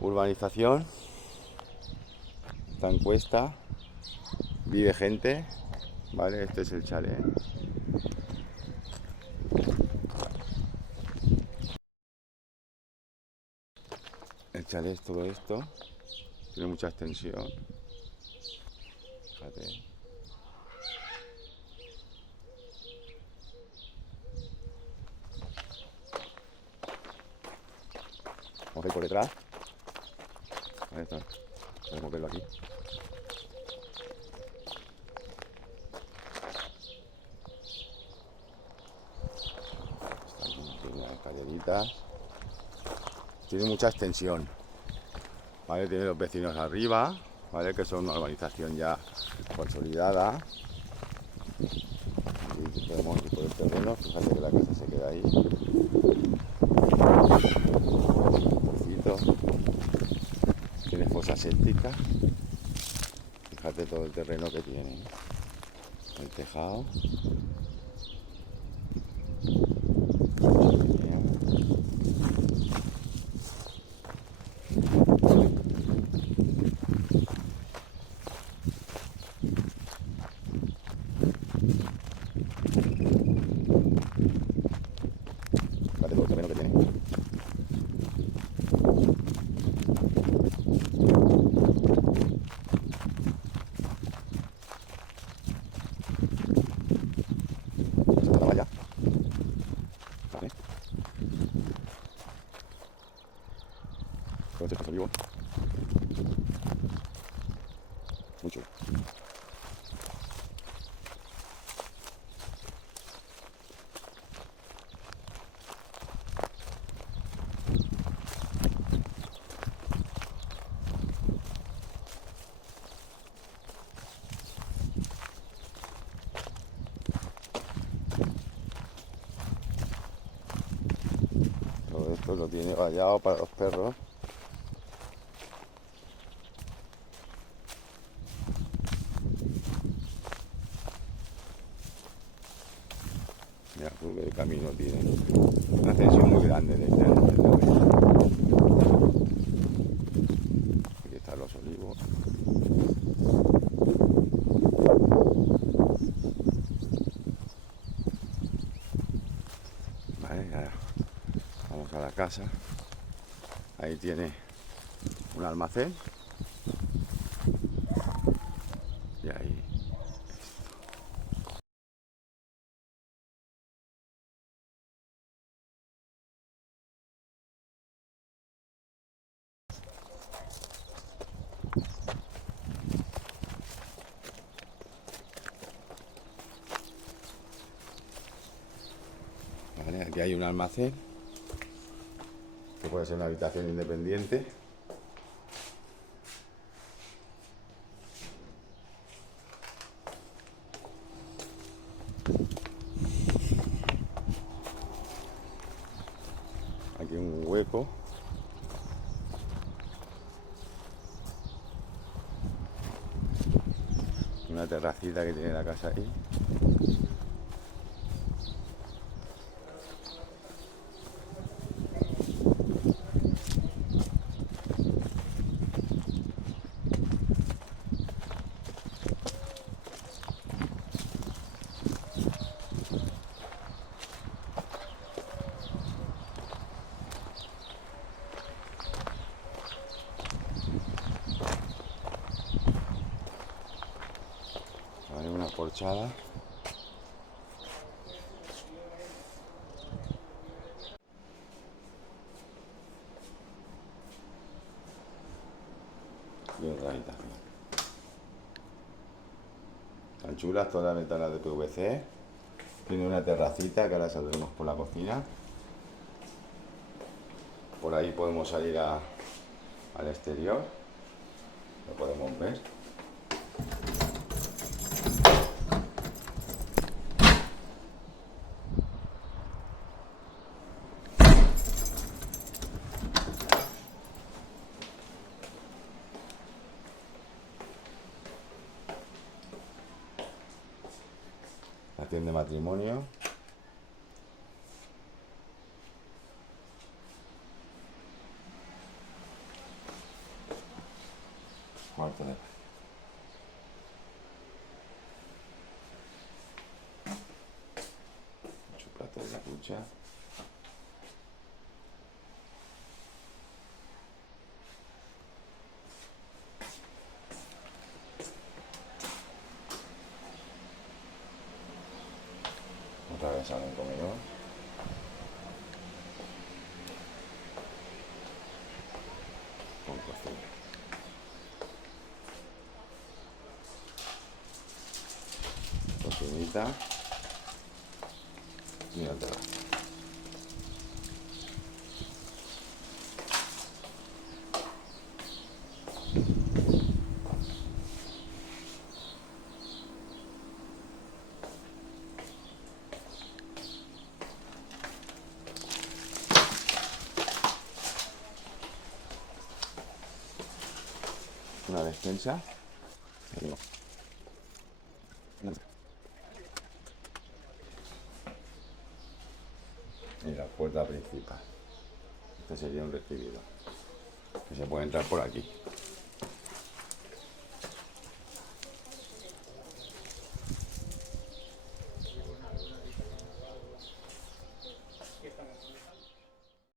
urbanización, esta encuesta, vive gente, ¿vale? Este es el chalet. El chalet es todo esto, tiene mucha extensión, fíjate. Vamos a ir por detrás. Ahí está, podemos verlo aquí. Tiene las escaleritas. Tiene mucha extensión, ¿vale? Tiene los vecinos arriba, ¿vale? Que son una urbanización ya consolidada. Y podemos ir por el terreno, fíjate que la casa se queda ahí. Tiene fosa séptica. Fíjate todo el terreno que tiene. El tejado. Fíjate todo el terreno que tiene. Esta valla. Vale. Todo este espacio vivo. Muy chulo. Todo esto lo tiene vallado para los perros. Mira, el camino tiene una extensión muy grande de terreno. Aquí están los olivos. Vale, ahora vamos a la casa. Ahí tiene un almacén. Y ahí. Vale, aquí hay un almacén. Que puede ser una habitación independiente. Aquí un hueco. Una terracita que tiene la casa ahí. Vale, una porchada. Y otra habitación. Están chulas todas las ventanas de PVC. Tiene una terracita que ahora saldremos por la cocina. Por ahí podemos salir al exterior. Lo podemos ver. La tienda de matrimonio. Cuarto de baño. Mucho plato de la ducha. Otra vez sale un comedor. Con cocina. Cocinita. Y la terraza. Una despensa. Y la puerta principal. Este sería un recibidor. Que se puede entrar por aquí.